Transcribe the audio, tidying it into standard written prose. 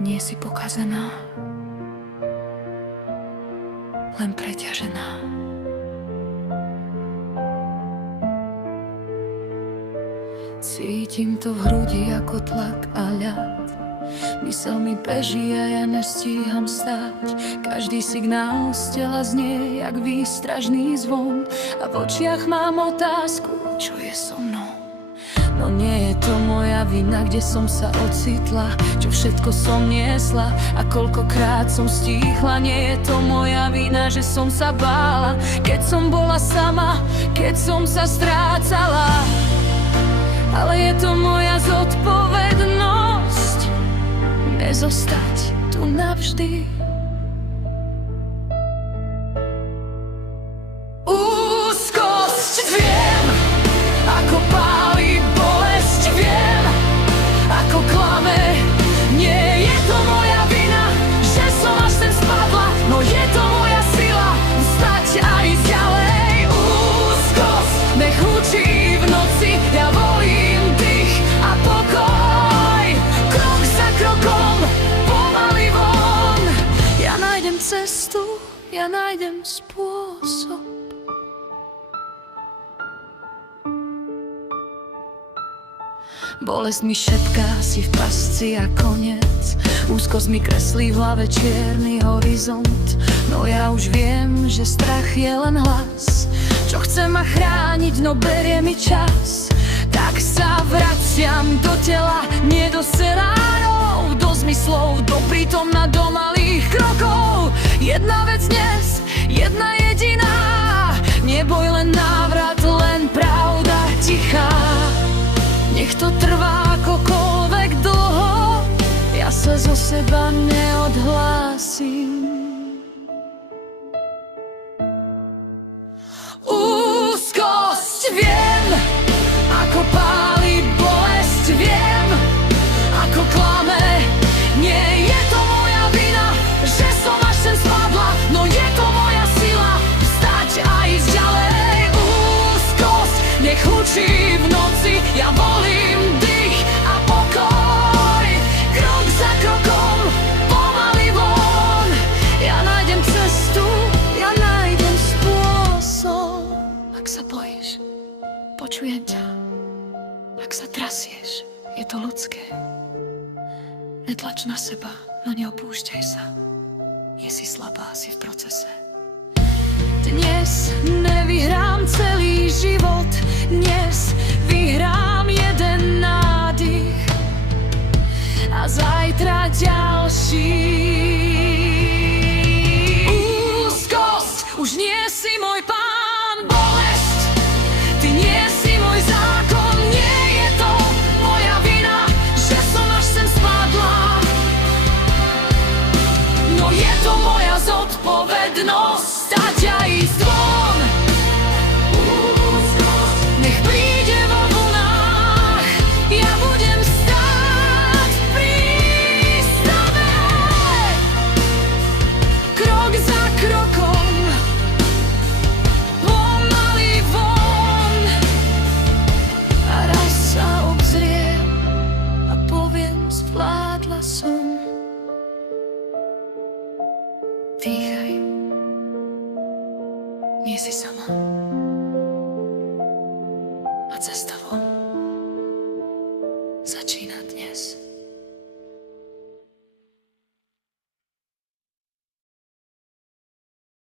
Nie si pokazená, len preťažená. Cítim to v hrudi ako tlak a ľad. Mysel mi beží a ja nestíham stáť. Každý signál z tela znie jak výstražný zvon. A v očiach mám otázku, čo je so mnou. No nie je to moja vina, kde som sa ocitla, čo všetko som niesla a koľkokrát som stíchla. Nie je to moja vina, že som sa bála, keď som bola sama, keď som sa strácala. Ale je to moja zodpovednosť nezostať tu navždy. Úzkosť viem, ako páli bolesť, viem, ako klame. Nie je to moja vina, že som až sem spadla, no je to moja sila vstať a ísť ďalej. Úzkosť nech hučí v noci, ja volím dých a pokoj. Krok za krokom, pomaly von. Ja nájdem cestu, ja nájdem spôsob. Bolesť mi šepká, si v pasci a koniec. Úzkosť mi kreslí v hlave čierny horizont. No ja už viem, že strach je len hlas, čo chce ma chrániť, no berie mi čas. Tak sa vraciam do tela, nie do scenárov, do zmyslov, do prítomna, do malých krokov. Jedna vec dnes, jedna jediná. Neboj, len návrat, len pravda tichá. Nech to trvá akokoľvek dlho, ja sa zo seba neodhlásim. Úzkosť viem, ako páli bolesť, viem, ako klame. Nie je to moja vina, že som až sem spadla, no je to moja sila vstať a ísť ďalej. Úzkosť nech hučí v noci, ja volím dých a pokoj. Krok za krokom, pomaly von. Ja nájdem cestu, ja nájdem spôsob. Ak sa bojíš, počujem ťa. Ak sa trasieš, je to ľudské. Netlač na seba, no neopúšťaj sa. Nie si slabá, si v procese. Dnes nevyhrám celý život, dnes vyhrám jeden nádych a zajtra ďalší. Úzkosť, už nie si môj pán, bolesť, ty nie si môj zákon. Nie je to moja vina, že som až sem spadla, no je to moja zodpovednosť stať a ísť von. Nech príde vo vlnách, ja budem stáť v prístave. Krok za krokom, pomaly von. A raz sa obzriem a poviem, zvládla som. Dýchaj, nie si sama. A cesta von.